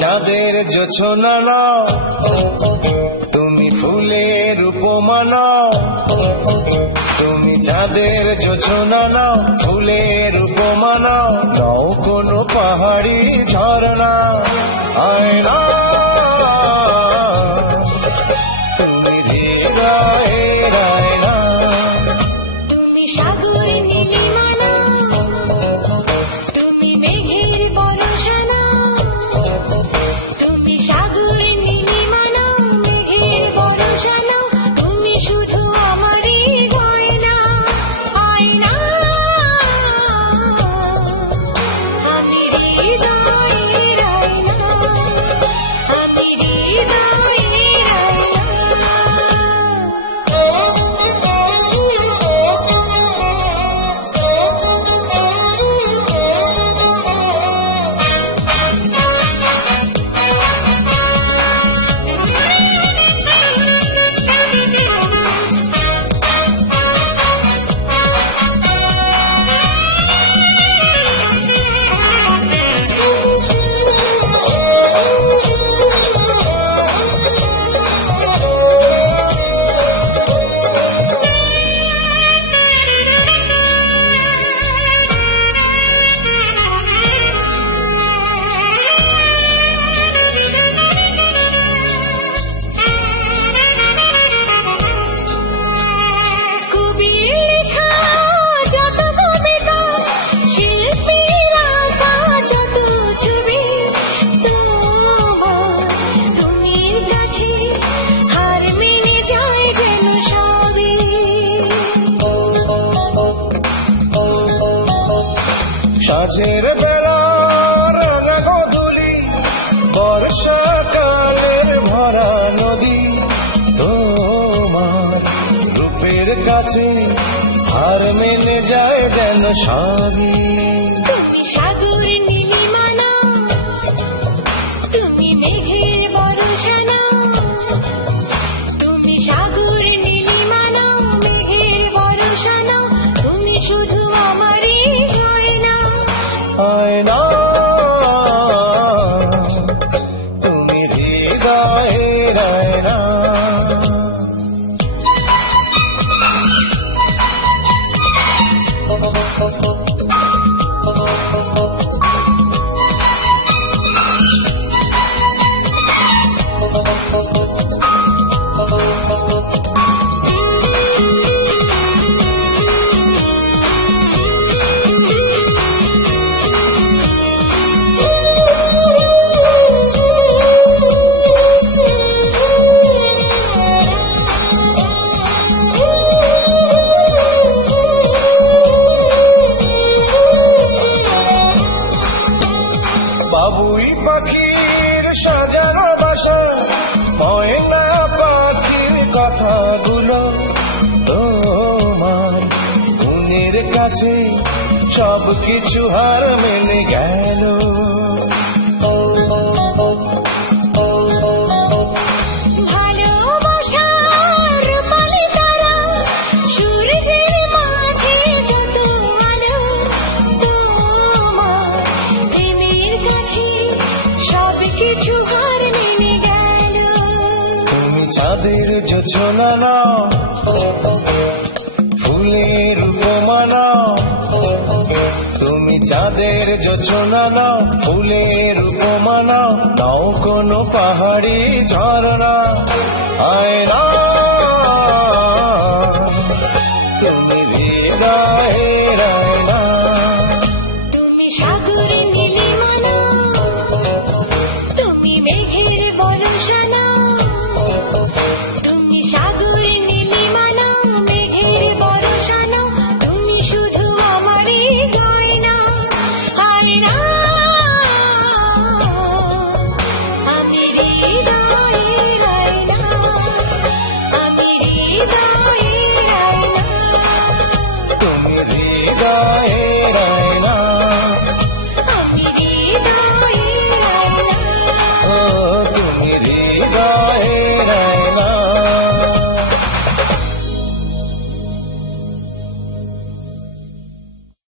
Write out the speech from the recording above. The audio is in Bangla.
চাঁদের জোছনা নাও, তুমি ফুলের উপমা নাও। তুমি চাঁদের জোছনা নাও, ফুলের উপমা নাও, নাও কোনো পাহাড়ি ঝরনা। আয়না তুমি হৃদয়ের আয়না। তুমি সাগর নীলিমা নাও, তুমি মেঘের বর্ষা নাও। তুমি সাগর নীলিমা নাও, মেঘের বর্ষা নাও, তুমি শুধু আমারই গয়না। আয়না আমি হৃদয়ের আয়না, আমি হৃদয়ের আয়না। সাঁঝের বেলা রাঙা গোধূলি, বর্ষাকালের ভরা নদী, তোমার রূপের কাছে হার মেনে যায় যেন সবই। তুমি সাগর নীলিমা নাও, তুমি মেঘের বর্ষা নাও। তুমি সাগর নীলিমা নাও, মেঘের বর্ষা নাও, তুমি শুধু আমারই গয়না। আয়না তুমি হৃদয়ের আয়না। বাবুই পাখির সাজানো বাসা, ময়না পাখির কথাগুলো, তোমার গুণের কাছে সবকিছু হার মেনে গেল। ভালোবাসার রূপালি তারা, সূর্যের মাঝে যত আলো, তোমার প্রেমের কাছে সবকিছু হার মেনে গেল। তুমি চাঁদের জোছনা নাও, ফুলের উপমা নাও। তুমি চাঁদের জোছনা নাও, ফুলের উপমা নাও, নাও কোনো পাহাড়ি ঝরনা। আয়না তুমি